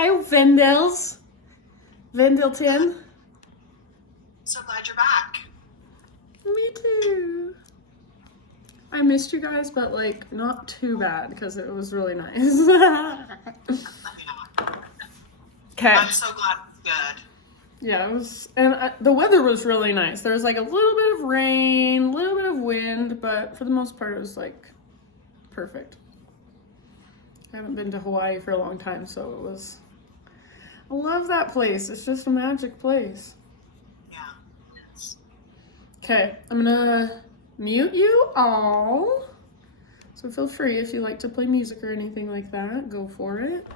Hi, Vendels. Vendelton. So glad you're back. Me too. I missed you guys, but like not too bad because it was really nice. Okay. I'm so glad it's good. Yeah, it was, and the weather was really nice. There was like a little bit of rain, a little bit of wind, but for the most part, it was like perfect. I haven't been to Hawaii for a long time, so it was. I love that place. It's just a magic place. Yeah, it is. Okay, I'm gonna mute you all. So feel free if you like to play music or anything like that, go for it.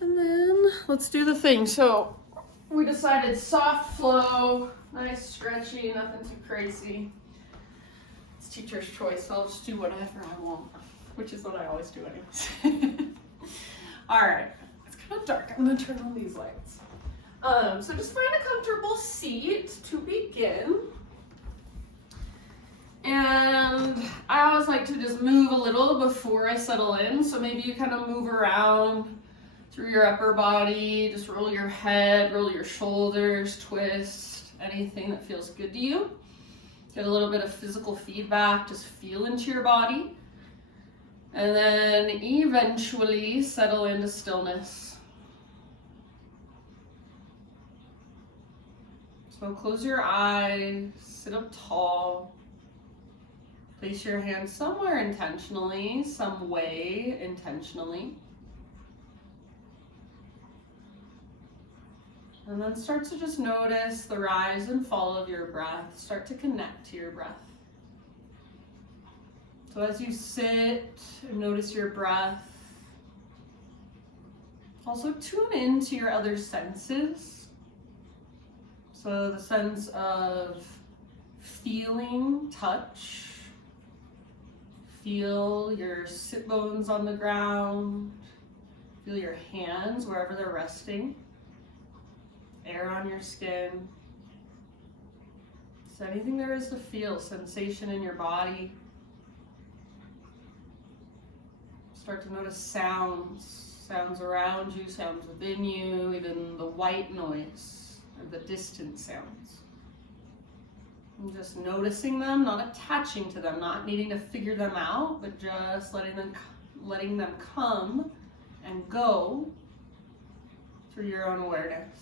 And then let's do the thing. So we decided soft flow, nice stretchy, nothing too crazy. It's teacher's choice, so I'll just do whatever I want, which is what I always do anyways. All right, it's kind of dark. I'm gonna turn on these lights. So just find a comfortable seat to begin. And I always like to just move a little before I settle in. So maybe you kind of move around through your upper body, just roll your head, roll your shoulders, twist, anything that feels good to you. Get a little bit of physical feedback, just feel into your body. And then eventually settle into stillness. So close your eyes, sit up tall. Place your hands somewhere intentionally, some way intentionally. And then start to just notice the rise and fall of your breath. Start to connect to your breath. So as you sit and notice your breath, also tune into your other senses. So the sense of feeling touch. Feel your sit bones on the ground. Feel your hands wherever they're resting. Air on your skin. So anything there is to feel, sensation in your body. Start to notice sounds. Sounds around you, sounds within you, even the white noise or the distant sounds. And just noticing them, not attaching to them, not needing to figure them out, but just letting them come and go through your own awareness.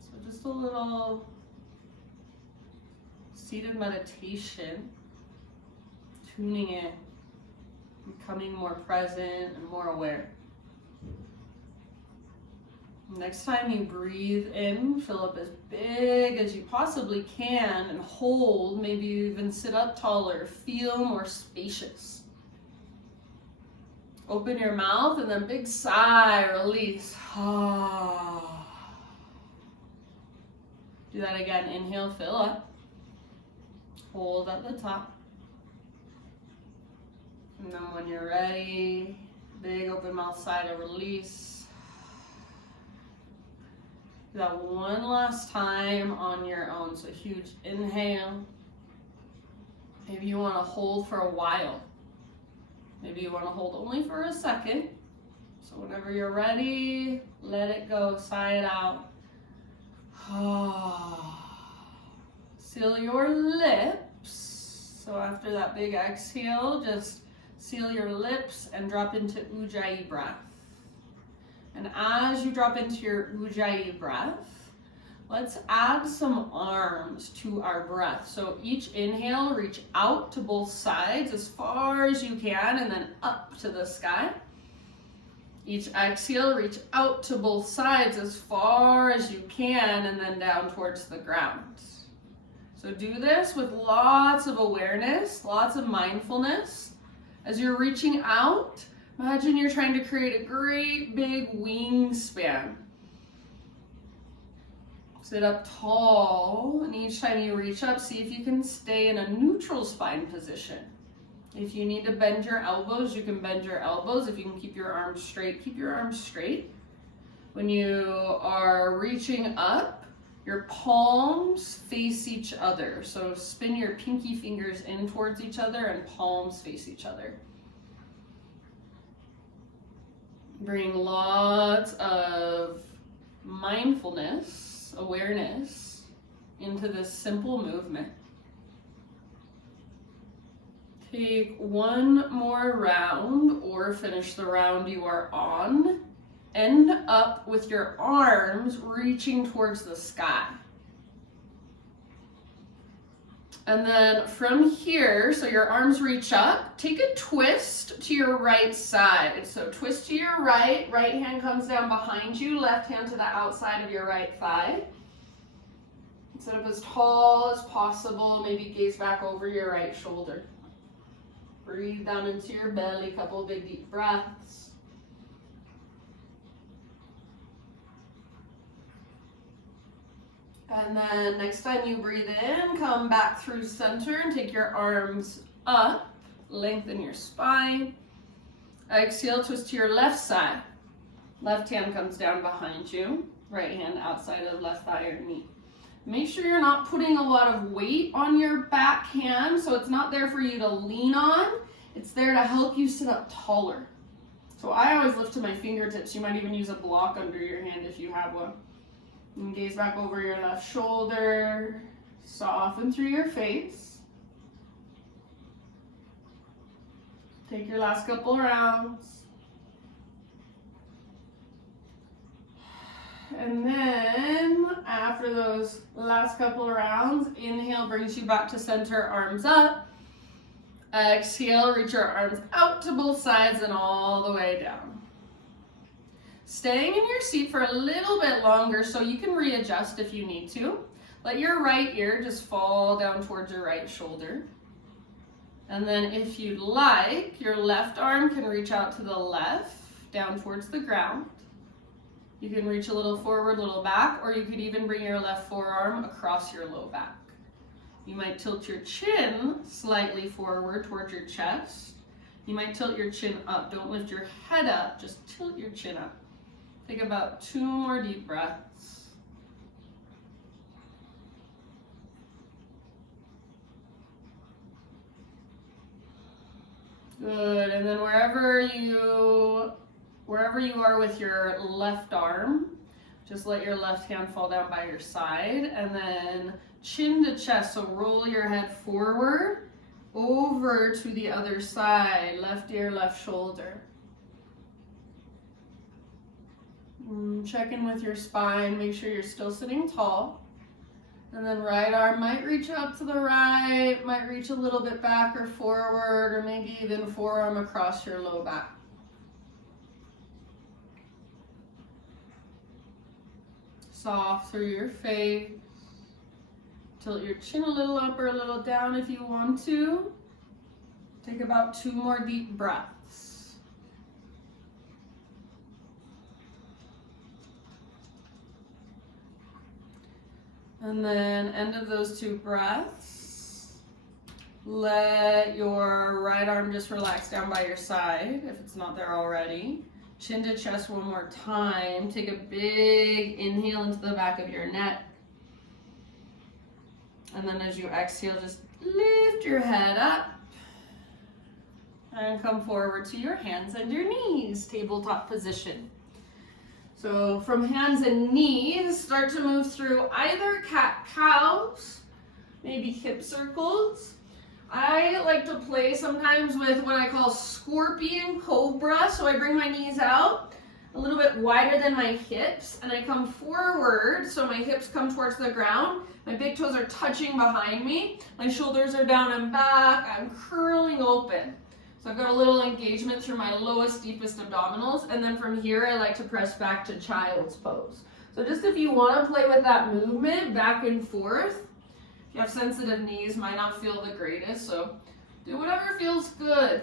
So just a little seated meditation, tuning in, becoming more present and more aware. Next time you breathe in, fill up as big as you possibly can and hold, maybe you even sit up taller, feel more spacious. Open your mouth and then big sigh, release. Do that again, inhale, fill up. Hold at the top. And then when you're ready, big open mouth sigh to release. Do that one last time on your own. So huge inhale. Maybe you want to hold for a while. Maybe you want to hold only for a second. So whenever you're ready, let it go, sigh it out. Seal your lips. So after that big exhale, just seal your lips and drop into Ujjayi breath. And as you drop into your Ujjayi breath, let's add some arms to our breath. So each inhale, reach out to both sides as far as you can and then up to the sky. Each exhale, reach out to both sides as far as you can and then down towards the ground. So do this with lots of awareness, lots of mindfulness. As you're reaching out, imagine you're trying to create a great big wingspan. Sit up tall, and each time you reach up, see if you can stay in a neutral spine position. If you need to bend your elbows, you can bend your elbows. If you can keep your arms straight, keep your arms straight. When you are reaching up, your palms face each other. So spin your pinky fingers in towards each other and palms face each other. Bring lots of mindfulness, awareness into this simple movement. Take one more round or finish the round you are on. End up with your arms reaching towards the sky. And then from here, so your arms reach up, take a twist to your right side. So twist to your right, right hand comes down behind you, left hand to the outside of your right thigh. Sit up as tall as possible, maybe gaze back over your right shoulder. Breathe down into your belly, couple of big deep breaths. And then next time you breathe in, come back through center and take your arms up, lengthen your spine. Exhale, twist to your left side. Left hand comes down behind you, right hand outside of left thigh or knee. Make sure you're not putting a lot of weight on your back hand, so it's not there for you to lean on. It's there to help you sit up taller. So I always lift to my fingertips. You might even use a block under your hand if you have one. And gaze back over your left shoulder. Soften through your face. Take your last couple rounds. And then after those last couple rounds, inhale brings you back to center, arms up. Exhale, reach your arms out to both sides and all the way down. Staying in your seat for a little bit longer so you can readjust if you need to. Let your right ear just fall down towards your right shoulder. And then if you'd like, your left arm can reach out to the left, down towards the ground. You can reach a little forward, a little back, or you could even bring your left forearm across your low back. You might tilt your chin slightly forward towards your chest. You might tilt your chin up. Don't lift your head up, just tilt your chin up. Take about 2 more deep breaths. Good, and then wherever you are with your left arm, just let your left hand fall down by your side, and then chin to chest, so roll your head forward, over to the other side, left ear, left shoulder. Check in with your spine, make sure you're still sitting tall. And then right arm might reach out to the right, might reach a little bit back or forward, or maybe even forearm across your low back. Soft through your face. Tilt your chin a little up or a little down if you want to. Take about 2 more deep breaths. And then end of those 2 breaths, let your right arm just relax down by your side if it's not there already. Chin to chest one more time. Take a big inhale into the back of your neck. And then as you exhale, just lift your head up and come forward to your hands and your knees, tabletop position. So from hands and knees, start to move through either cat-cows, maybe hip circles. I like to play sometimes with what I call scorpion cobra. So I bring my knees out a little bit wider than my hips and I come forward so my hips come towards the ground. My big toes are touching behind me. My shoulders are down and back. I'm curling open. So I've got a little engagement through my lowest, deepest abdominals. And then from here, I like to press back to child's pose. So just if you want to play with that movement back and forth, if you have sensitive knees, might not feel the greatest. So do whatever feels good.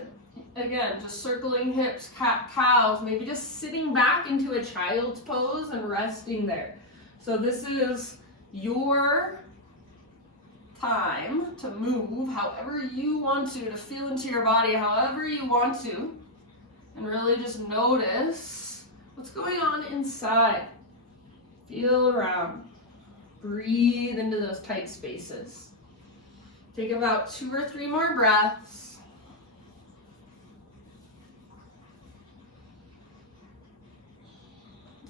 Again, just circling hips, cat-cows, maybe just sitting back into a child's pose and resting there. So this is your time to move however you want to feel into your body however you want to, and really just notice what's going on inside. Feel around. Breathe into those tight spaces. Take about 2 or 3 more breaths.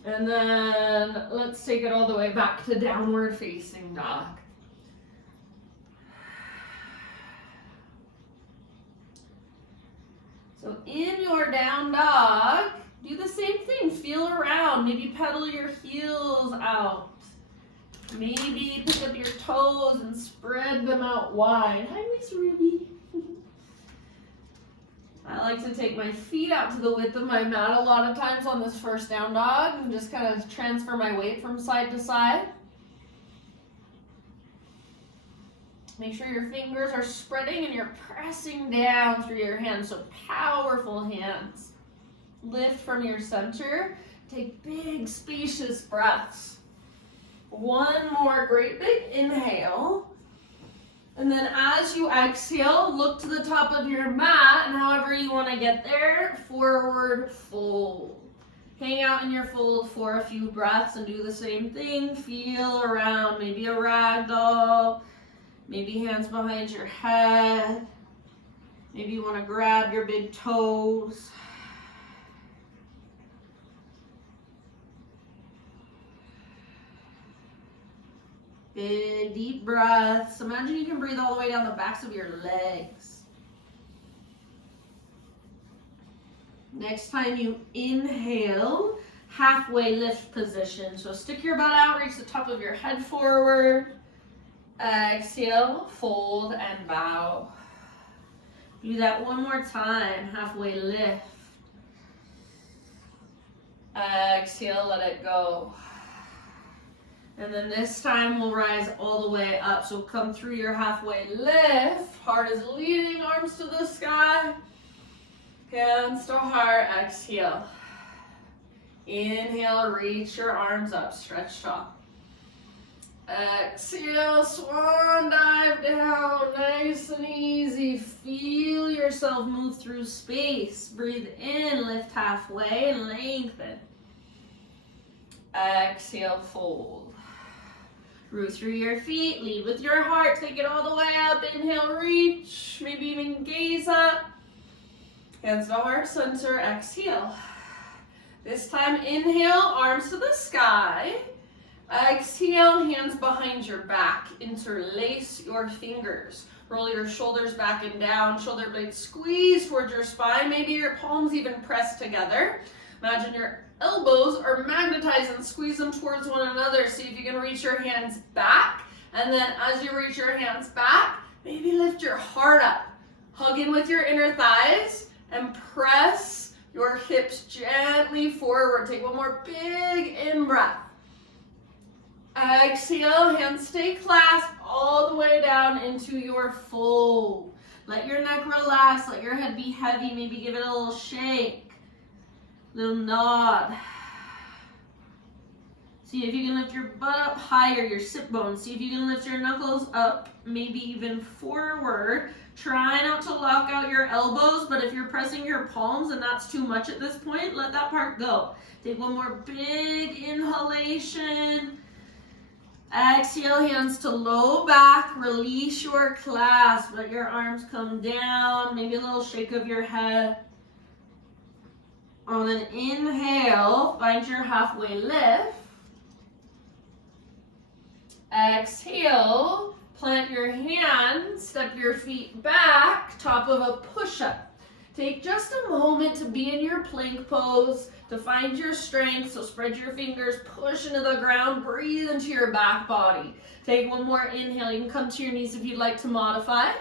And then let's take it all the way back to downward facing dog. So in your down dog, do the same thing. Feel around. Maybe pedal your heels out. Maybe pick up your toes and spread them out wide. Hi, Miss Ruby. I like to take my feet out to the width of my mat a lot of times on this first down dog and just kind of transfer my weight from side to side. Make sure your fingers are spreading and you're pressing down through your hands, so powerful hands. Lift from your center. Take big, spacious breaths. One more great big inhale. And then as you exhale, look to the top of your mat, and however you want to get there, forward fold. Hang out in your fold for a few breaths and do the same thing. Feel around, maybe a rag doll, maybe hands behind your head. Maybe you want to grab your big toes. Big, deep breaths. Imagine you can breathe all the way down the backs of your legs. Next time you inhale, halfway lift position. So stick your butt out, reach the top of your head forward. Exhale, fold and bow. Do that one more time, halfway lift. Exhale, let it go. And then this time we'll rise all the way up. So come through your halfway lift. Heart is leading, arms to the sky. Hands to heart, exhale. Inhale, reach your arms up, stretch tall. Exhale, swan dive down, nice and easy. Feel yourself move through space. Breathe in, lift halfway, and lengthen. Exhale, fold. Root through your feet, lead with your heart, take it all the way up. Inhale, reach, maybe even gaze up. Hands to heart center, exhale. This time, inhale, arms to the sky. Exhale, hands behind your back. Interlace your fingers. Roll your shoulders back and down. Shoulder blades squeeze towards your spine. Maybe your palms even press together. Imagine your elbows are magnetized and squeeze them towards one another. See if you can reach your hands back. And then as you reach your hands back, maybe lift your heart up. Hug in with your inner thighs and press your hips gently forward. Take one more big in-breath. Exhale, hands stay clasped all the way down into your fold. Let your neck relax, let your head be heavy. Maybe give it a little shake. Little nod. See if you can lift your butt up higher, your sit bones. See if you can lift your knuckles up, maybe even forward. Try not to lock out your elbows, but if you're pressing your palms and that's too much at this point, let that part go. Take one more big inhalation. Exhale, hands to low back. Release your clasp. Let your arms come down. Maybe a little shake of your head. On an inhale, find your halfway lift. Exhale, plant your hands, step your feet back, top of a push-up. Take just a moment to be in your plank pose, to find your strength. So spread your fingers, push into the ground, breathe into your back body. Take one more inhale. You can come to your knees if you'd like to modify.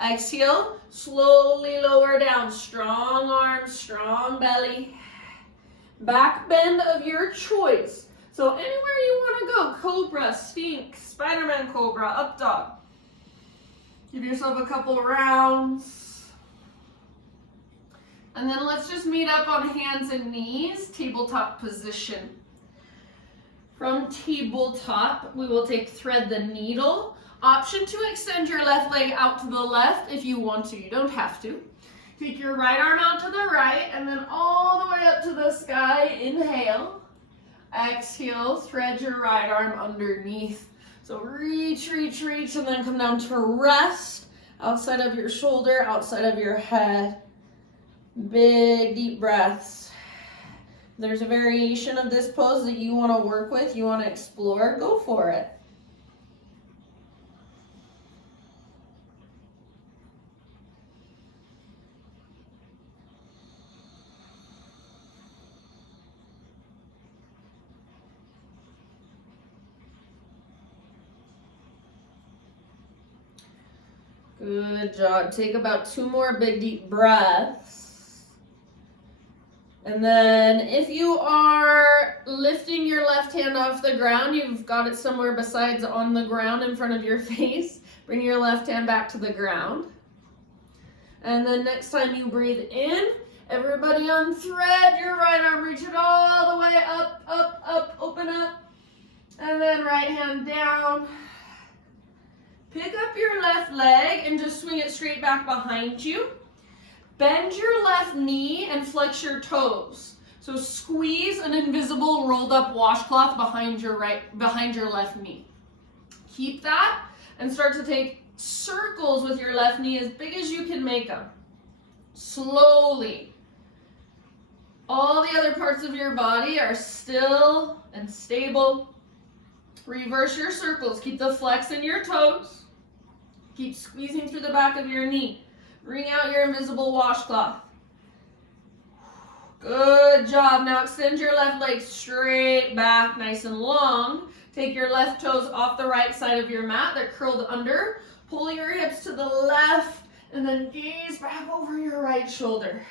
Exhale, slowly lower down. Strong arms, strong belly. Back bend of your choice. So anywhere you want to go, cobra, sphinx, Spider-Man cobra, up dog. Give yourself a couple rounds. And then let's just meet up on hands and knees, tabletop position. From tabletop, we will take thread the needle. Option to extend your left leg out to the left if you want to. You don't have to. Take your right arm out to the right and then all the way up to the sky. Inhale. Exhale, thread your right arm underneath. So reach, reach, reach, and then come down to rest. Outside of your shoulder, outside of your head. Big, deep breaths. there's a variation of this pose that you want to work with, you want to explore, go for it. Good job. Take about 2 more big deep breaths. And then if you are lifting your left hand off the ground, you've got it somewhere besides on the ground in front of your face. Bring your left hand back to the ground. And then next time you breathe in, everybody on thread your right arm, reach it all the way up, up, up, open up. And then right hand down. Pick up your left leg and just swing it straight back behind you. Bend your left knee and flex your toes. So squeeze an invisible rolled up washcloth behind your left knee. Keep that and start to take circles with your left knee as big as you can make them. Slowly. All the other parts of your body are still and stable. Reverse your circles. Keep the flex in your toes. Keep squeezing through the back of your knee. Wring out your invisible washcloth. Good job. Now extend your left leg straight back, nice and long. Take your left toes off the right side of your mat. They're curled under. Pull your hips to the left and then gaze back over your right shoulder.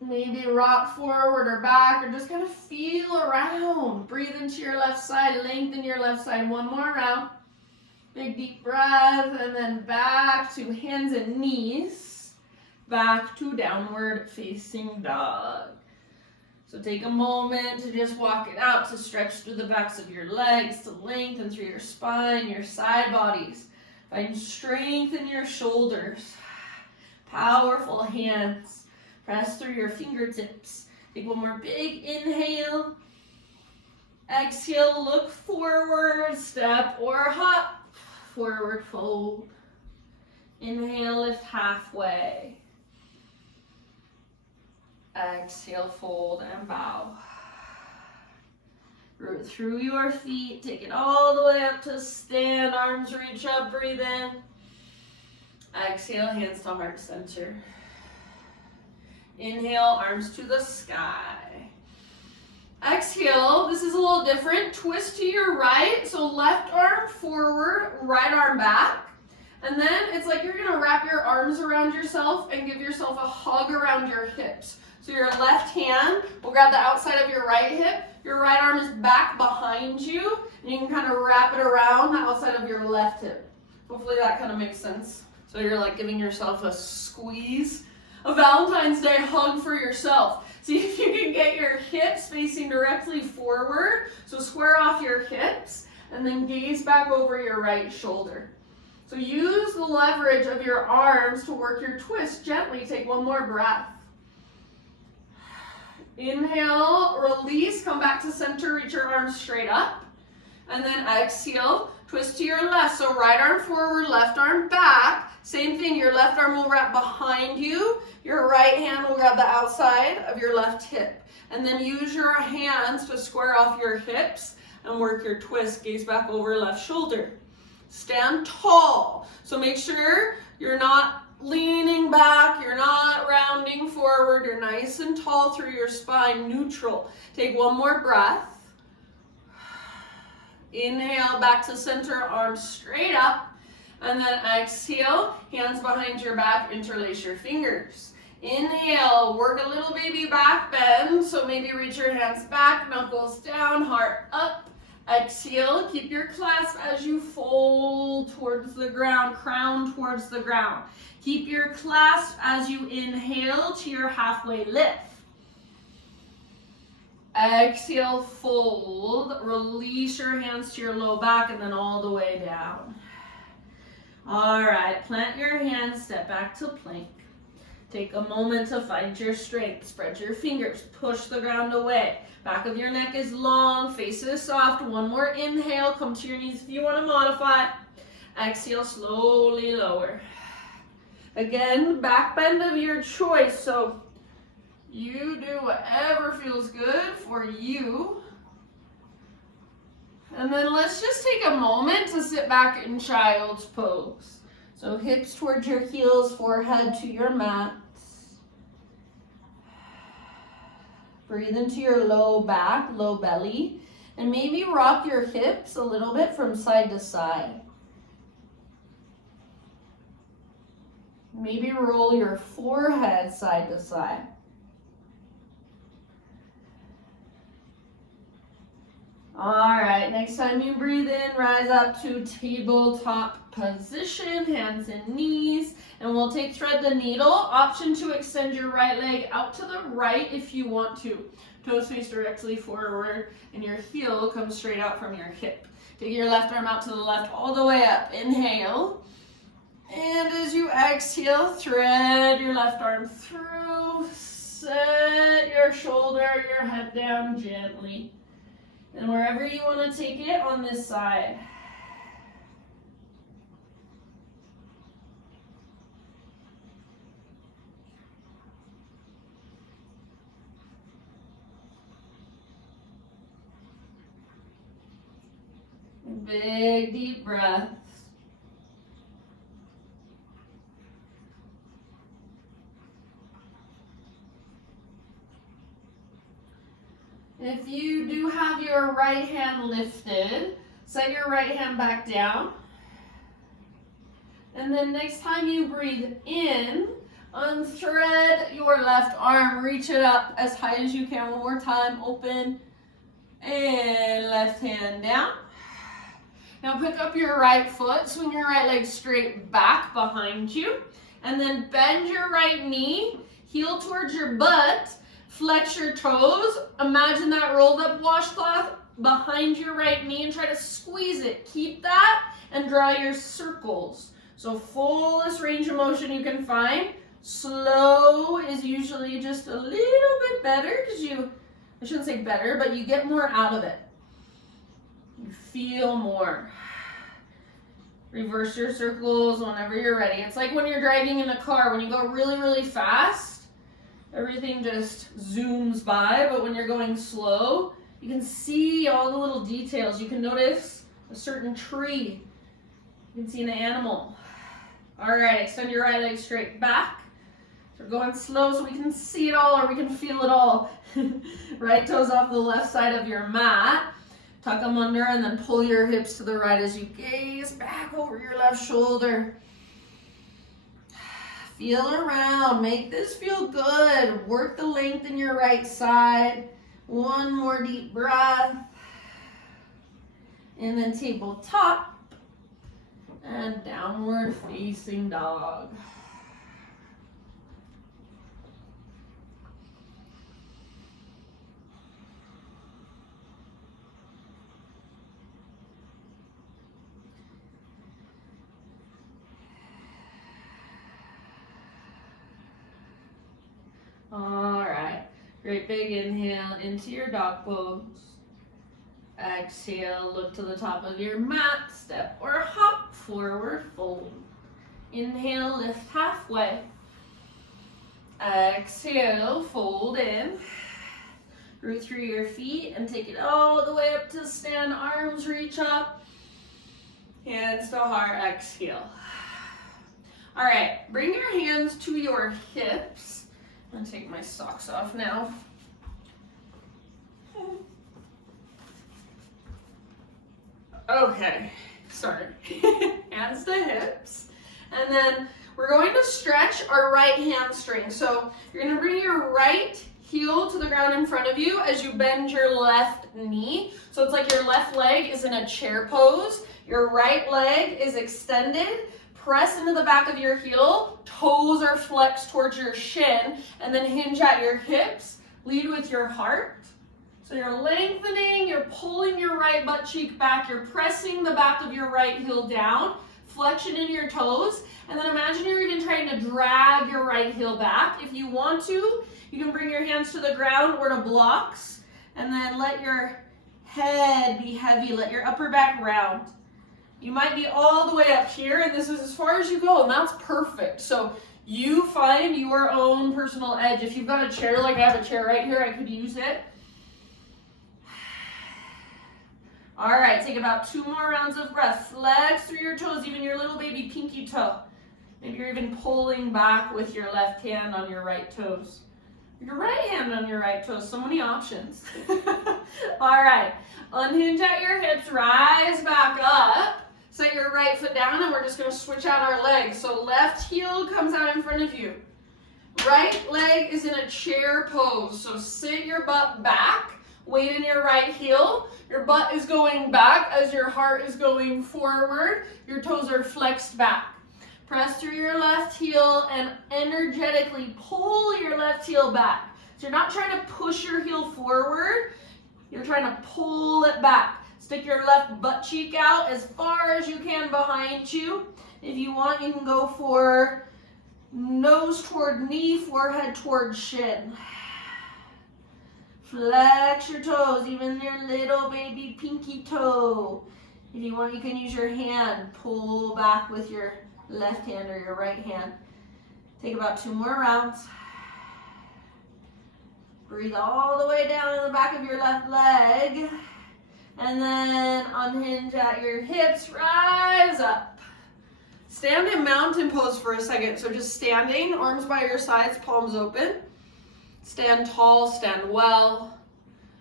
Maybe rock forward or back or just kind of feel around. Breathe into your left side, lengthen your left side. 1 more round. Big deep breath and then back to hands and knees. Back to downward facing dog. So take a moment to just walk it out, to stretch through the backs of your legs, to lengthen through your spine, your side bodies. Find strength in your shoulders. Powerful hands. Press through your fingertips. Take 1 more big inhale. Exhale, look forward, step or hop. Forward fold. Inhale, lift halfway. Exhale, fold and bow. Root through your feet. Take it all the way up to stand. Arms reach up, breathe in. Exhale, hands to heart center. Inhale, arms to the sky. Exhale, this is a little different. Twist to your right. So left arm forward, right arm back. And then it's like you're gonna wrap your arms around yourself and give yourself a hug around your hips. So your left hand will grab the outside of your right hip. Your right arm is back behind you. And you can kind of wrap it around the outside of your left hip. Hopefully that kind of makes sense. So you're like giving yourself a squeeze. A Valentine's Day hug for yourself. See if you can get your hips facing directly forward. So square off your hips and then gaze back over your right shoulder. So use the leverage of your arms to work your twist gently. Take 1 more breath. Inhale, release, come back to center, reach your arms straight up. And then exhale, twist to your left. So right arm forward, left arm back. Same thing, your left arm will wrap behind you. Your right hand will grab the outside of your left hip. And then use your hands to square off your hips and work your twist. Gaze back over left shoulder. Stand tall. So make sure you're not leaning back, you're not rounding forward, you're nice and tall through your spine, neutral. Take 1 more breath. Inhale, back to center, arms straight up. And then exhale, hands behind your back, interlace your fingers. Inhale, work a little baby back bend. So maybe reach your hands back, knuckles down, heart up. Exhale, keep your clasp as you fold towards the ground, crown towards the ground. Keep your clasp as you inhale to your halfway lift. Exhale, fold, release your hands to your low back and then all the way down. All right, plant your hands, step back to plank. Take a moment to find your strength. Spread your fingers, push the ground away. Back of your neck is long, face is soft. 1 more inhale, come to your knees if you want to modify. Exhale, slowly lower. Again, back bend of your choice. So You do whatever feels good for you. And then let's just take a moment to sit back in child's pose. So hips towards your heels, forehead to your mat. Breathe into your low back, low belly, and maybe rock your hips a little bit from side to side. Maybe roll your forehead side to side. All right, next time you breathe in, rise up to tabletop position, hands and knees, and we'll thread the needle. Option to extend your right leg out to the right if you want to. Toes face directly forward, and your heel comes straight out from your hip. Take your left arm out to the left all the way up. Inhale. And as you exhale, thread your left arm through. Set your shoulder, your head down gently. And wherever you want to take it on this side. Big deep breaths. If you do have your right hand lifted, set your right hand back down. And then next time you breathe in, unthread your left arm, reach it up as high as you can. One more time, open, and left hand down. Now pick up your right foot, swing your right leg straight back behind you, and then bend your right knee, heel towards your butt, flex your toes. Imagine that rolled up washcloth behind your right knee and try to squeeze it. Keep that and draw your circles. So fullest range of motion you can find. Slow is usually just a little bit better because I shouldn't say better, but you get more out of it. You feel more. Reverse your circles whenever you're ready. It's like when you're driving in a car, when you go really, really fast, everything just zooms by, but when you're going slow, you can see all the little details. You can notice a certain tree. You can see an animal. All right, extend your right leg straight back. So we're going slow so we can see it all or we can feel it all. Right toes off the left side of your mat. Tuck them under and then pull your hips to the right as you gaze back over your left shoulder. Feel around, make this feel good. Work the length in your right side. One more deep breath. And then tabletop and downward facing dog. All right, great big inhale into your dog pose. Exhale, look to the top of your mat, step or hop, forward fold. Inhale, lift halfway. Exhale, fold in. Root through your feet and take it all the way up to stand, arms reach up. Hands to heart, exhale. All right, bring your hands to your hips. I'm gonna take my socks off now. Okay, sorry. Hands to hips. And then we're going to stretch our right hamstring. So you're gonna bring your right heel to the ground in front of you as you bend your left knee. So it's like your left leg is in a chair pose. Your right leg is extended. Press into the back of your heel, toes are flexed towards your shin, and then hinge at your hips. Lead with your heart. So you're lengthening, you're pulling your right butt cheek back, you're pressing the back of your right heel down, flexion in your toes, and then imagine you're even trying to drag your right heel back. If you want to, you can bring your hands to the ground or to blocks, and then let your head be heavy, let your upper back round. You might be all the way up here, and this is as far as you go, and that's perfect. So You find your own personal edge. If you've got a chair, like I have a chair right here, I could use it. All right, take about 2 more rounds of breath. Flex through your toes, even your little baby pinky toe. Maybe you're even pulling back with your left hand on your right toes. Your right hand on your right toes. So many options. All right, unhinge at your hips, rise back up. Set your right foot down, and we're just going to switch out our legs. So left heel comes out in front of you. Right leg is in a chair pose. So sit your butt back, weight in your right heel. Your butt is going back as your heart is going forward. Your toes are flexed back. Press through your left heel and energetically pull your left heel back. So you're not trying to push your heel forward. You're trying to pull it back. Stick your left butt cheek out as far as you can behind you. If you want, you can go for nose toward knee, forehead toward shin. Flex your toes, even your little baby pinky toe. If you want, you can use your hand. Pull back with your left hand or your right hand. Take about 2 more rounds. Breathe all the way down in the back of your left leg. And then unhinge at your hips, rise up. Stand in mountain pose for a second. So just standing, arms by your sides, palms open. Stand tall, stand well.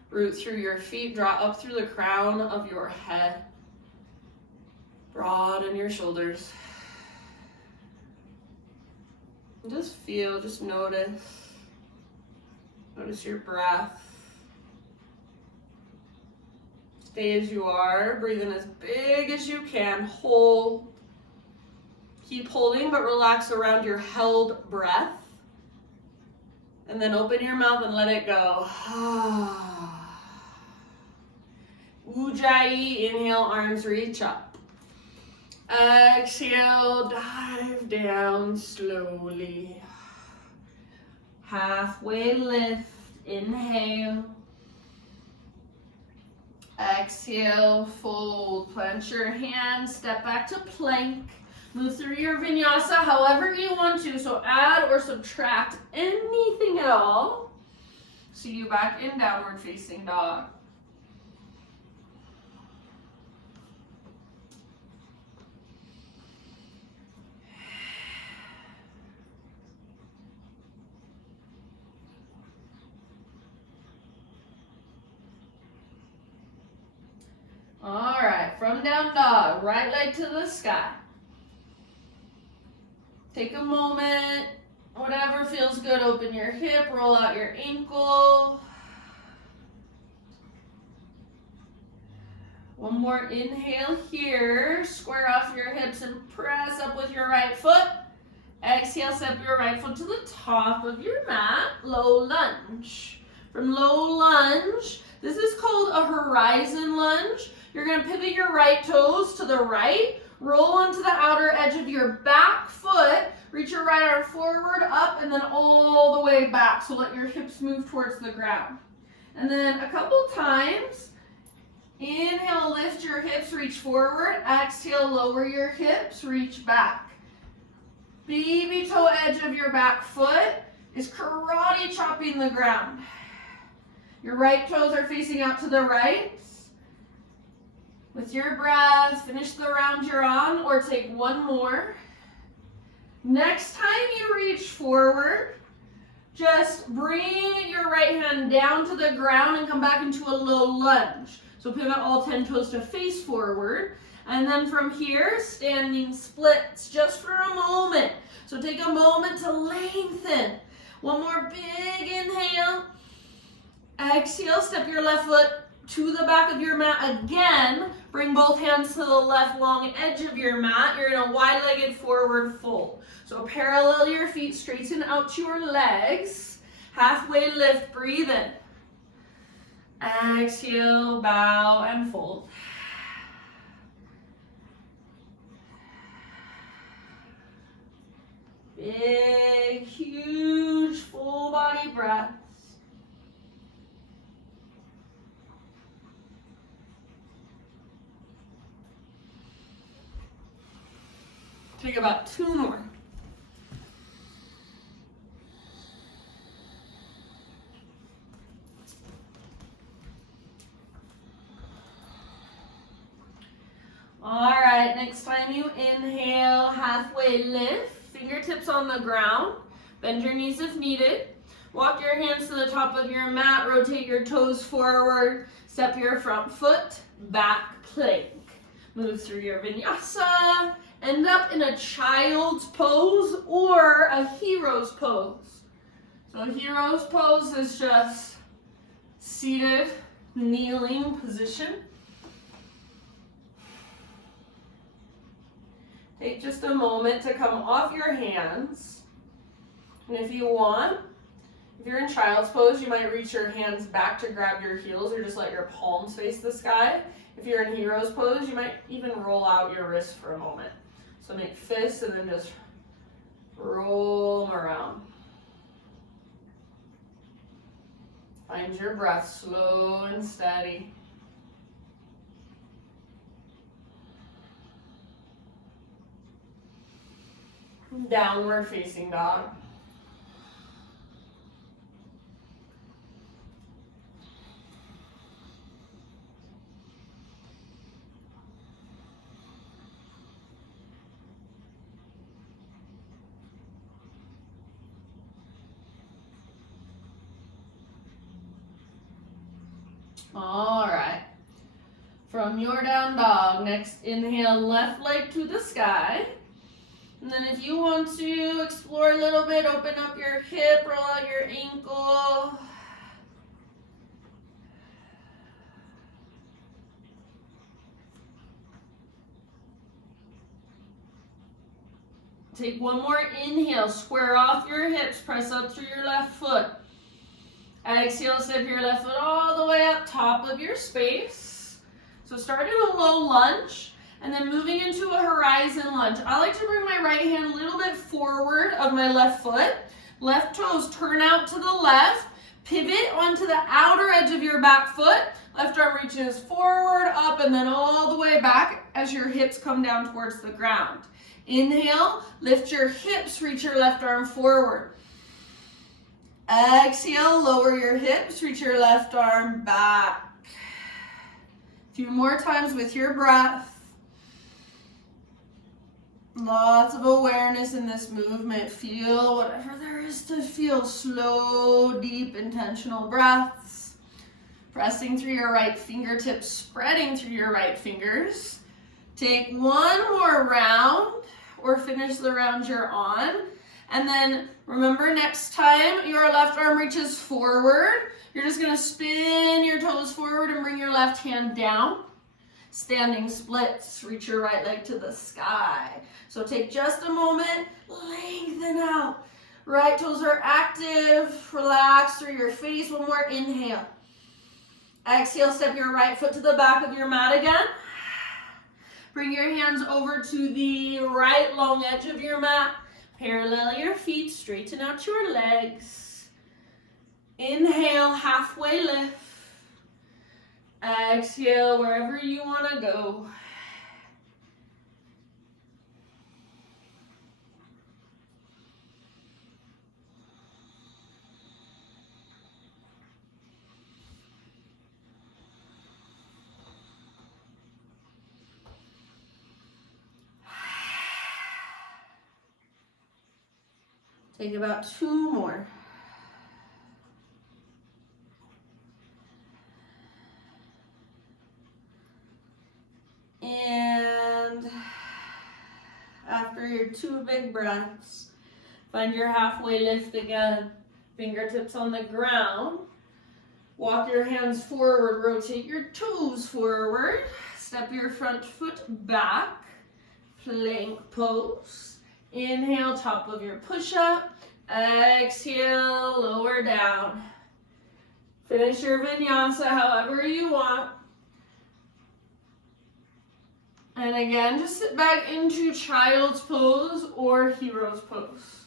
Root through your feet, draw up through the crown of your head. Broaden your shoulders. Just feel, just notice. Notice your breath. Stay as you are, breathe in as big as you can, hold. Keep holding, but relax around your held breath. And then open your mouth and let it go. Ujjayi, inhale, arms reach up. Exhale, dive down slowly. Halfway lift, inhale. Exhale, fold, plant your hands, step back to plank. Move through your vinyasa however you want to, so add or subtract anything at all. See you back in downward facing dog. All right, from down dog, right leg to the sky. Take a moment, whatever feels good, open your hip, roll out your ankle. One more inhale here, square off your hips and press up with your right foot. Exhale, step your right foot to the top of your mat, low lunge. From low lunge, this is called a horizon lunge. You're gonna pivot your right toes to the right, roll onto the outer edge of your back foot, reach your right arm forward, up, and then all the way back. So let your hips move towards the ground. And then a couple times, inhale, lift your hips, reach forward. Exhale, lower your hips, reach back. Baby toe edge of your back foot is karate chopping the ground. Your right toes are facing out to the right. With your breath, finish the round you're on or take one more. Next time you reach forward, just bring your right hand down to the ground and come back into a low lunge. So pivot all 10 toes to face forward. And then from here, standing splits just for a moment. So take a moment to lengthen. One more big inhale. Exhale, step your left foot to the back of your mat again. Bring both hands to the left long edge of your mat. You're in a wide-legged forward fold. So parallel your feet, straighten out your legs. Halfway lift, breathe in. Exhale, bow and fold. Big, huge, full body breaths. Take about 2 more. All right, next time you inhale, halfway lift, fingertips on the ground, bend your knees if needed. Walk your hands to the top of your mat, rotate your toes forward, step your front foot, back plank. Move through your vinyasa, end up in a child's pose or a hero's pose. So hero's pose is just seated, kneeling position. Take just a moment to come off your hands. And if you want, if you're in child's pose, you might reach your hands back to grab your heels or just let your palms face the sky. If you're in hero's pose, you might even roll out your wrists for a moment. So make fists and then just roll them around. Find your breath slow and steady. Downward facing dog. All right. From your down dog, next inhale, left leg to the sky. And then if you want to explore a little bit, open up your hip, roll out your ankle. Take one more inhale, square off your hips, press up through your left foot. Exhale, step your left foot all the way up top of your space. So start in a low lunge. And then moving into a horizon lunge. I like to bring my right hand a little bit forward of my left foot. Left toes turn out to the left. Pivot onto the outer edge of your back foot. Left arm reaches forward, up, and then all the way back as your hips come down towards the ground. Inhale, lift your hips, reach your left arm forward. Exhale, lower your hips, reach your left arm back. A few more times with your breath. Lots of awareness in this movement. Feel whatever there is to feel. Slow, deep, intentional breaths. Pressing through your right fingertips, spreading through your right fingers. Take one more round or finish the round you're on. And then remember, next time your left arm reaches forward, you're just going to spin your toes forward and bring your left hand down. Standing splits, reach your right leg to the sky. So take just a moment, lengthen out. Right toes are active, relax through your face. One more inhale. Exhale, step your right foot to the back of your mat again. Bring your hands over to the right long edge of your mat. Parallel your feet, straighten out your legs. Inhale, halfway lift. Exhale, wherever you want to go. Take about 2 more. And after your 2 big breaths, find your halfway lift again. Fingertips on the ground. Walk your hands forward, rotate your toes forward. Step your front foot back. Plank pose. Inhale, top of your push-up. Exhale, lower down. Finish your vinyasa however you want. And again, just sit back into child's pose or hero's pose.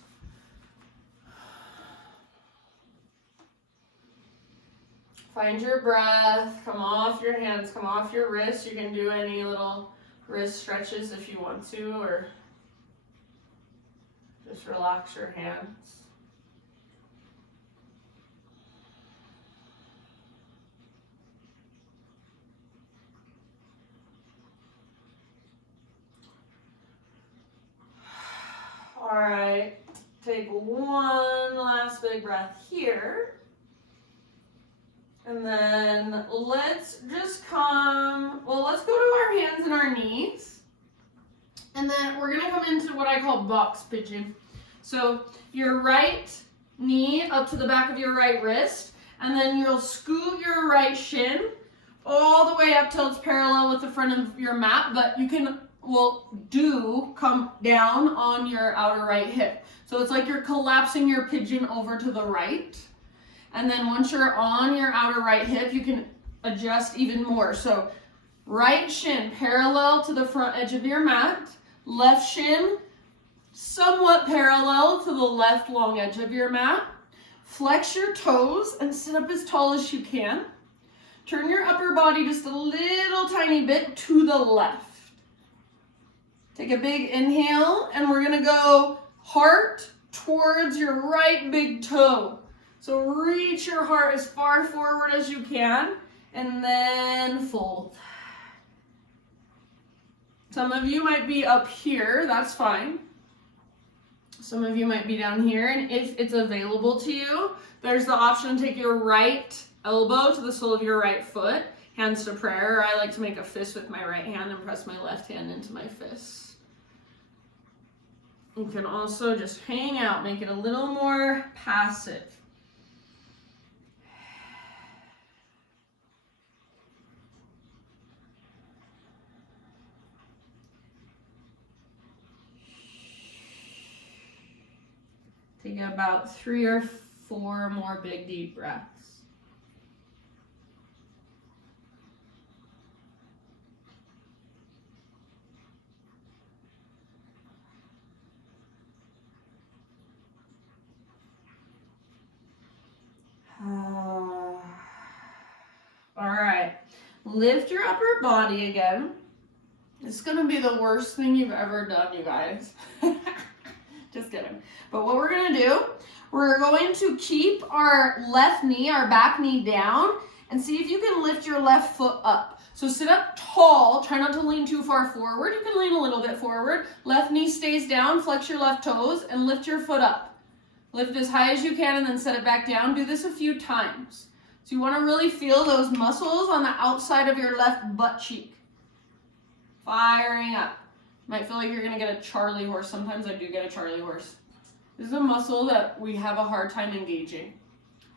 Find your breath. Come off your hands, come off your wrists. You can do any little wrist stretches if you want to, or just relax your hands. one last big breath here. And then let's just let's go to our hands and our knees. And then we're gonna come into what I call box pigeon. So your right knee up to the back of your right wrist, and then you'll scoot your right shin all the way up till it's parallel with the front of your mat, but you can, come down on your outer right hip. So it's like you're collapsing your pigeon over to the right. And then once you're on your outer right hip, you can adjust even more. So right shin parallel to the front edge of your mat, left shin somewhat parallel to the left long edge of your mat. Flex your toes and sit up as tall as you can. Turn your upper body just a little tiny bit to the left. Take a big inhale, and we're gonna go heart towards your right big toe. So reach your heart as far forward as you can, and then fold. Some of you might be up here, that's fine. Some of you might be down here, and if it's available to you, there's the option to take your right elbow to the sole of your right foot, hands to prayer. I like to make a fist with my right hand and press my left hand into my fist. You can also just hang out, make it a little more passive. Take about 3 or 4 more big deep breaths. All right, lift your upper body again. It's gonna be the worst thing you've ever done, you guys. Just kidding. But what we're gonna do, we're going to keep our left knee, our back knee down, and see if you can lift your left foot up. So sit up tall, try not to lean too far forward. You can lean a little bit forward. Left knee stays down, flex your left toes, and lift your foot up. Lift as high as you can and then set it back down. Do this a few times. So you want to really feel those muscles on the outside of your left butt cheek. Firing up. Might feel like you're going to get a Charlie horse. Sometimes I do get a Charlie horse. This is a muscle that we have a hard time engaging.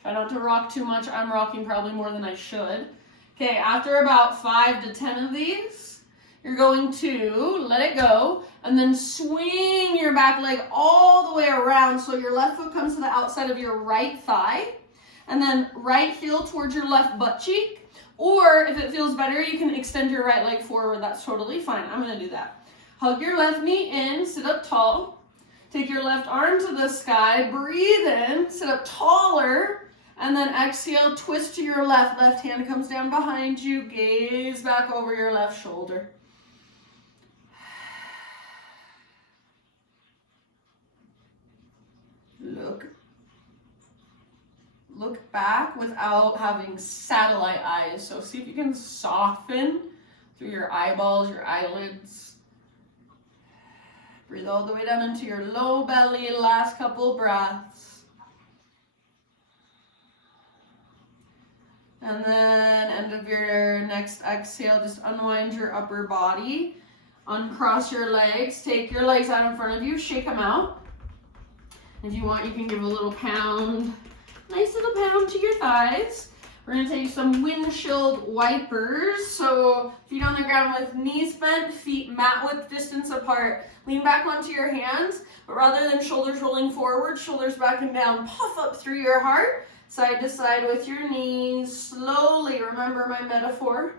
Try not to rock too much. I'm rocking probably more than I should. Okay, after about 5 to 10 of these, you're going to let it go and then swing your back leg all the way around so your left foot comes to the outside of your right thigh, and then right heel towards your left butt cheek. Or if it feels better, you can extend your right leg forward. That's totally fine. I'm going to do that. Hug your left knee in, sit up tall. Take your left arm to the sky, breathe in, sit up taller, and then exhale, twist to your left. Left hand comes down behind you, gaze back over your left shoulder. Look back without having satellite eyes. So see if you can soften through your eyeballs, your eyelids. Breathe all the way down into your low belly, last couple breaths. And then end of your next exhale, just unwind your upper body. Uncross your legs, take your legs out in front of you, shake them out. If you want, you can give a little pound, nice little pound to your thighs. We're gonna take some windshield wipers. So feet on the ground with knees bent, feet mat width distance apart. Lean back onto your hands, but rather than shoulders rolling forward, shoulders back and down, puff up through your heart, side to side with your knees. Slowly, remember my metaphor.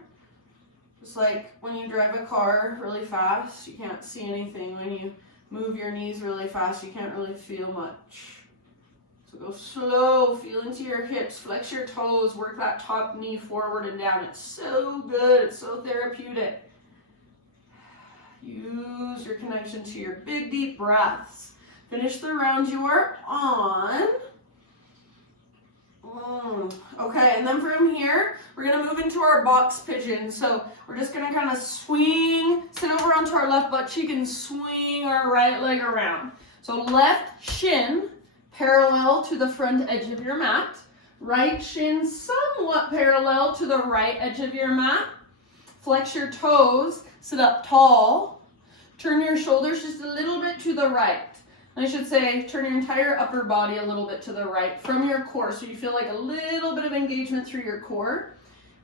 Just like when you drive a car really fast, you can't see anything. When you move your knees really fast, you can't really feel much. So go slow, feel into your hips, flex your toes, work that top knee forward and down. It's so good, it's so therapeutic. Use your connection to your big deep breaths. Finish the round you are on. Okay, and then from here, we're gonna move into our box pigeon. So we're just gonna kind of swing, sit over onto our left butt cheek and swing our right leg around. So left shin parallel to the front edge of your mat. Right shin somewhat parallel to the right edge of your mat. Flex your toes, sit up tall. Turn your shoulders just a little bit to the right. I should say, turn your entire upper body a little bit to the right from your core, so you feel like a little bit of engagement through your core.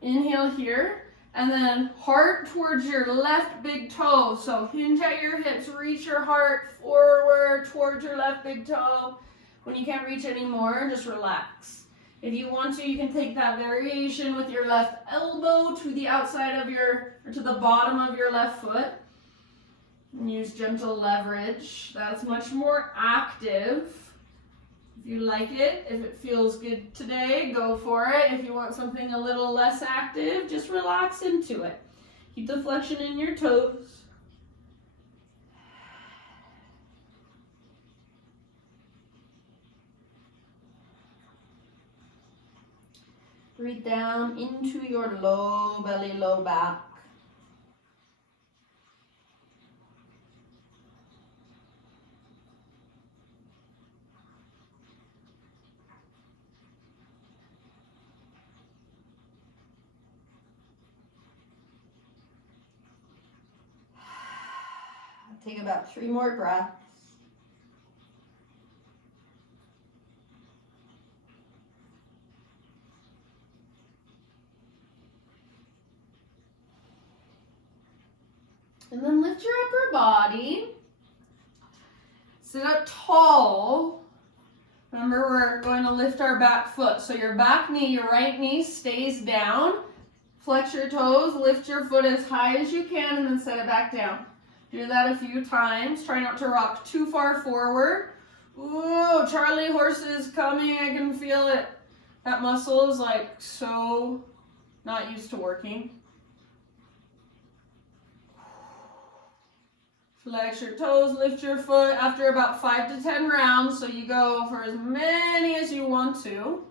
Inhale here, and then heart towards your left big toe. So hinge at your hips, reach your heart forward towards your left big toe. When you can't reach anymore, just relax. If you want to, you can take that variation with your left elbow to the outside of or to the bottom of your left foot. And use gentle leverage. That's much more active. If you like it, if it feels good today, go for it. If you want something a little less active, just relax into it. Keep the flexion in your toes. Breathe down into your low belly, low back. Take about 3 more breaths. And then lift your upper body. Sit up tall. Remember, we're going to lift our back foot. So your back knee, your right knee stays down. Flex your toes, lift your foot as high as you can, and then set it back down. Do that a few times. Try not to rock too far forward. Ooh, Charlie horse is coming. I can feel it. That muscle is like so not used to working. Flex your toes, lift your foot after about 5 to 10 rounds. So you go for as many as you want to.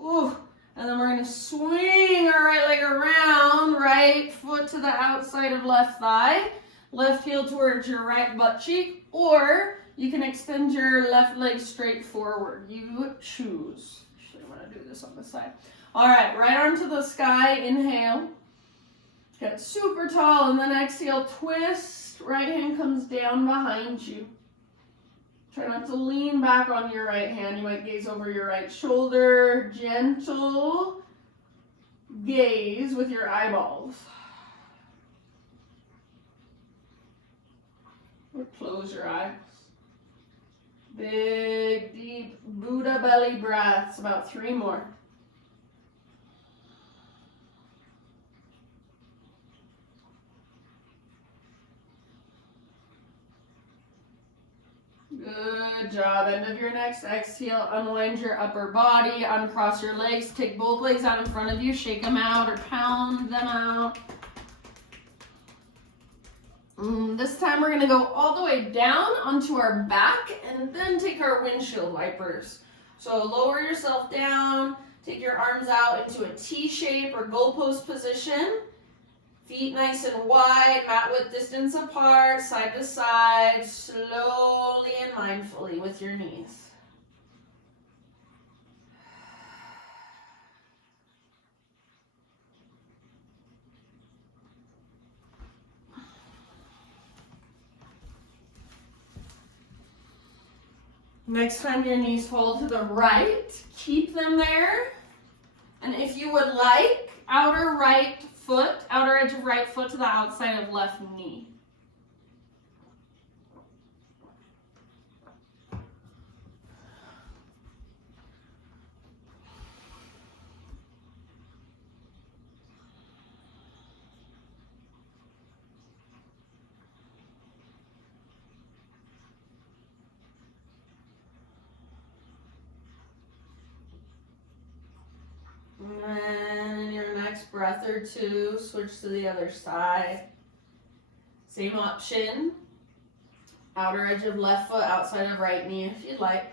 Ooh. And then we're going to swing our right leg around, right foot to the outside of left thigh, left heel towards your right butt cheek, or you can extend your left leg straight forward. You choose. Actually, I'm going to do this on the side. All right, right arm to the sky, inhale. Get super tall, and then exhale, twist. Right hand comes down behind you. Try not to lean back on your right hand. You might gaze over your right shoulder. Gentle gaze with your eyeballs. Or close your eyes. Big, deep Buddha belly breaths. About 3 more. Good job. End of your next exhale. Unwind your upper body. Uncross your legs. Take both legs out in front of you. Shake them out or pound them out. This time we're going to go all the way down onto our back and then take our windshield wipers. So lower yourself down. Take your arms out into a T shape or goalpost position. Feet nice and wide, mat width distance apart, side to side, slowly and mindfully with your knees. Next time your knees fall to the right, keep them there. And if you would like, outer edge of right foot to the outside of left knee. And then in your next breath or two, switch to the other side. Same option. Outer edge of left foot, outside of right knee if you'd like.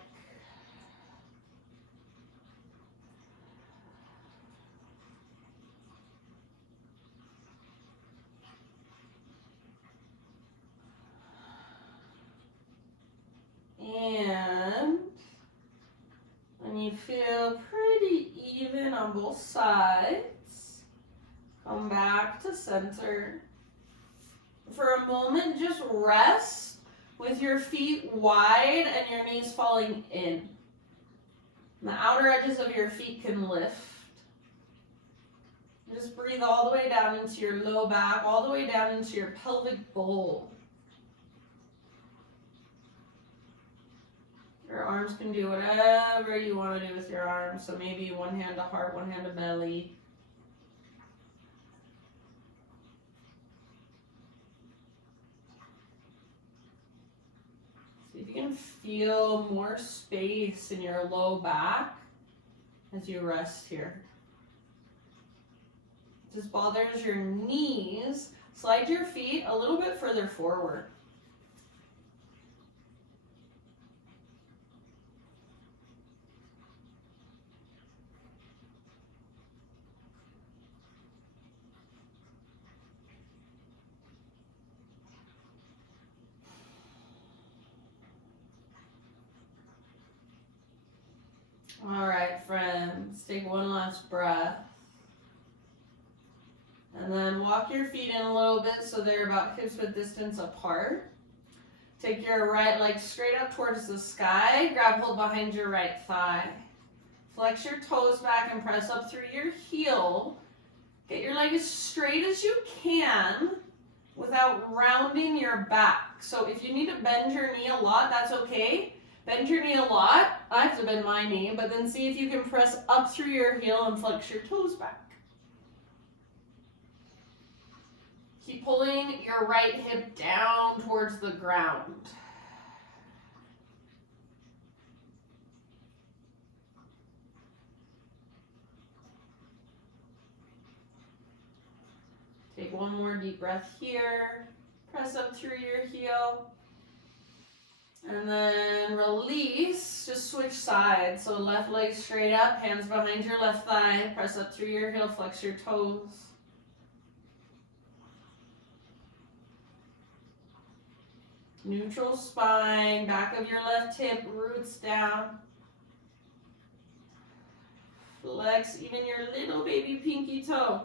And When you feel pretty even on both sides, come back to center. For a moment, just rest with your feet wide and your knees falling in. And the outer edges of your feet can lift. Just breathe all the way down into your low back, all the way down into your pelvic bowl. Your arms can do whatever you want to do with your arms. So maybe one hand to heart, one hand to belly. See if you can feel more space in your low back as you rest here. If this bothers your knees, slide your feet a little bit further forward. All right, friends, take one last breath. And then walk your feet in a little bit so they're about hips-width distance apart. Take your right leg straight up towards the sky. Grab hold behind your right thigh. Flex your toes back and press up through your heel. Get your leg as straight as you can without rounding your back. So if you need to bend your knee a lot, that's okay. Bend your knee a lot. I have to bend my knee, but then see if you can press up through your heel and flex your toes back. Keep pulling your right hip down towards the ground. Take one more deep breath here. Press up through your heel. And then release, just switch sides. So left leg straight up, hands behind your left thigh. Press up through your heel, flex your toes. Neutral spine, back of your left hip roots down. Flex even your little baby pinky toe.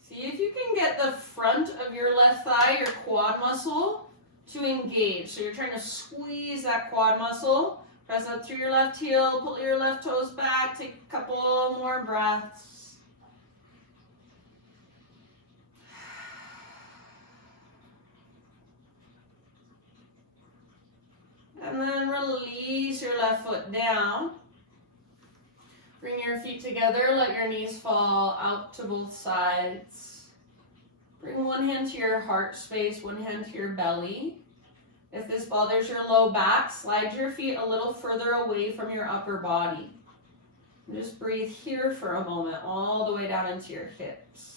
See if you can get the front of your left thigh, your quad muscle, to engage. So you're trying to squeeze that quad muscle. Press up through your left heel, pull your left toes back, take a couple more breaths. And then release your left foot down. Bring your feet together, let your knees fall out to both sides. Bring one hand to your heart space, one hand to your belly. If this bothers your low back, slide your feet a little further away from your upper body. And just breathe here for a moment, all the way down into your hips.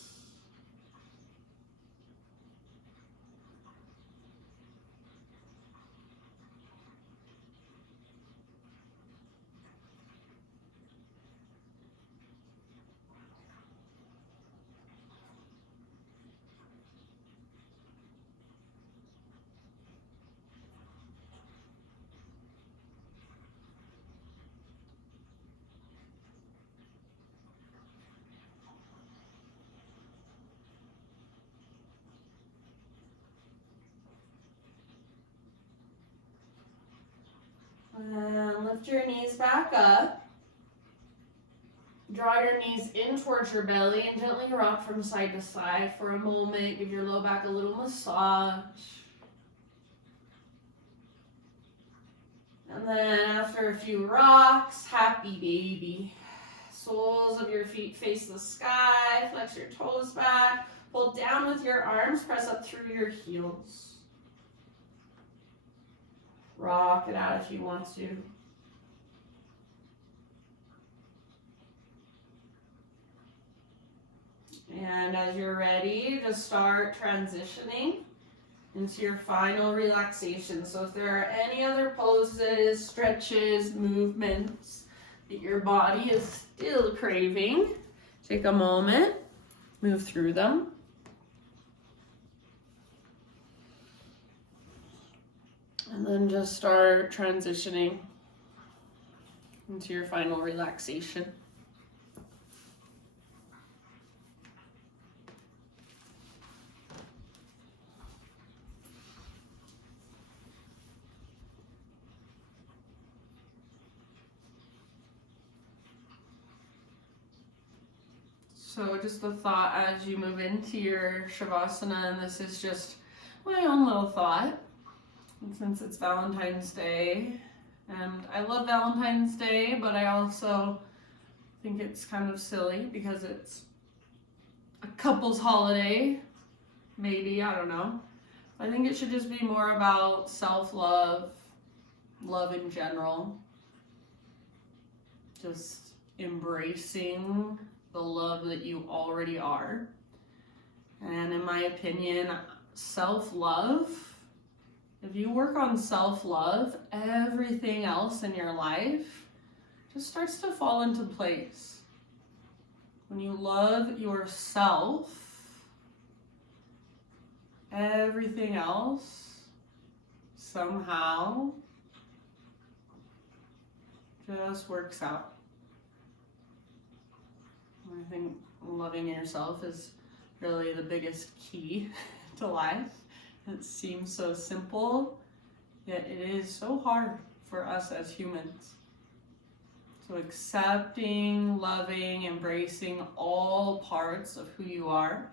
And lift your knees back up. Draw your knees in towards your belly and gently rock from side to side for a moment. Give your low back a little massage. And then after a few rocks, happy baby. Soles of your feet face the sky. Flex your toes back. Pull down with your arms. Press up through your heels. Rock it out if you want to. And as you're ready, just start transitioning into your final relaxation. So if there are any other poses, stretches, movements that your body is still craving, take a moment move through them. And then just start transitioning into your final relaxation. So just a thought as you move into your Shavasana, and this is just my own little thought. And since it's Valentine's Day, and I love Valentine's Day, but I also think it's kind of silly because it's a couple's holiday, maybe, I don't know. I think it should just be more about self-love, love in general, just embracing the love that you already are. And in my opinion, self-love, if you work on self-love, everything else in your life just starts to fall into place. When you love yourself, everything else somehow just works out. I think loving yourself is really the biggest key to life. It seems so simple, yet it is so hard for us as humans. So accepting, loving, embracing all parts of who you are.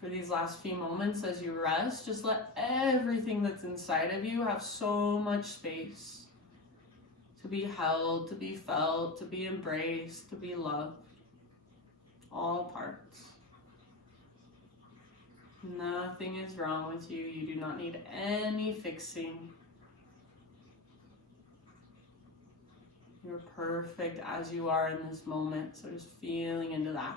For these last few moments as you rest, just let everything that's inside of you have so much space to be held, to be felt, to be embraced, to be loved. All parts. Nothing is wrong with you. You do not need any fixing. You're perfect as you are in this moment. So just feeling into that.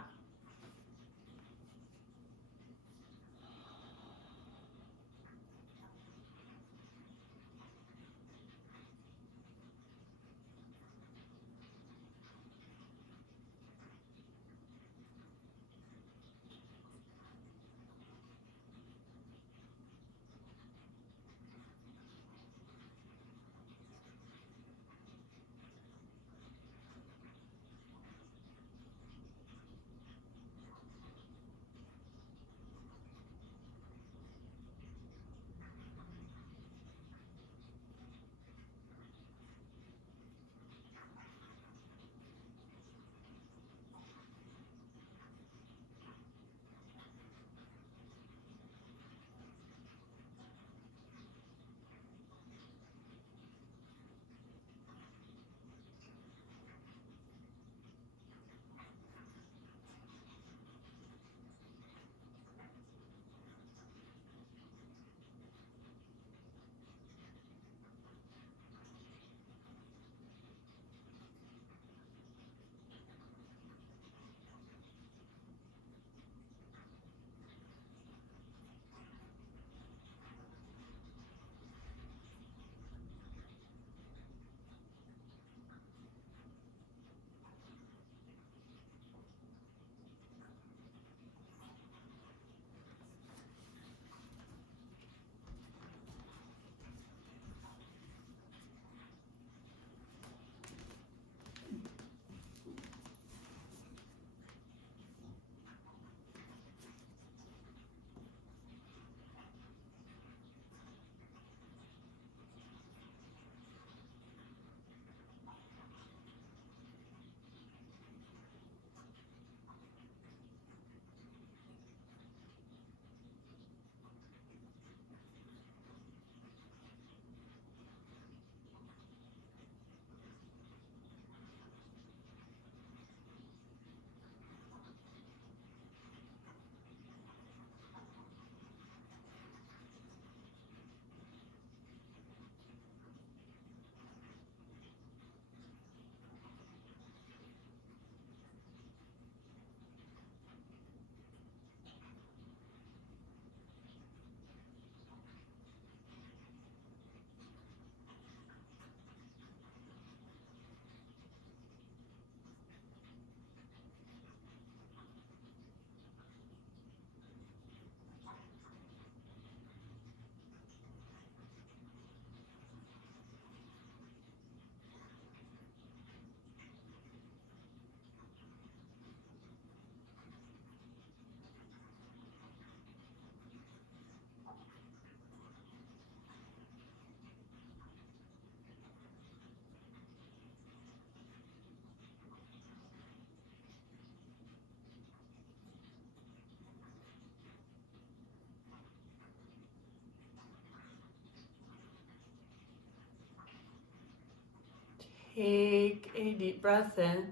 Take a deep breath in.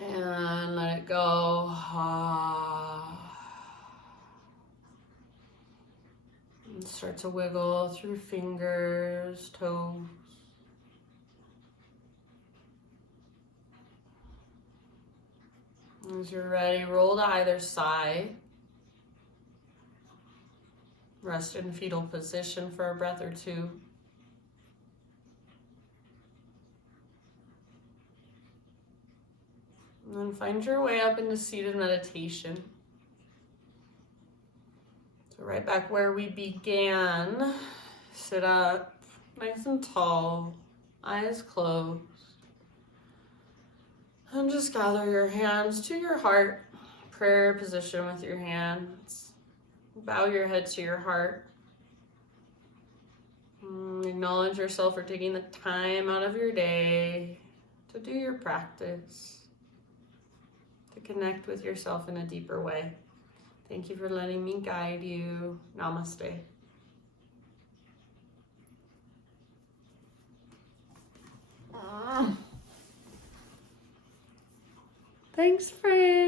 And let it go. And start to wiggle through fingers, toes. As you're ready, roll to either side. Rest in fetal position for a breath or two. And then find your way up into seated meditation. So right back where we began. Sit up nice and tall, eyes closed. And just gather your hands to your heart. Prayer position with your hands. Bow your head to your heart. Acknowledge yourself for taking the time out of your day to do your practice, to connect with yourself in a deeper way. Thank you for letting me guide you. Namaste. Thanks, friend.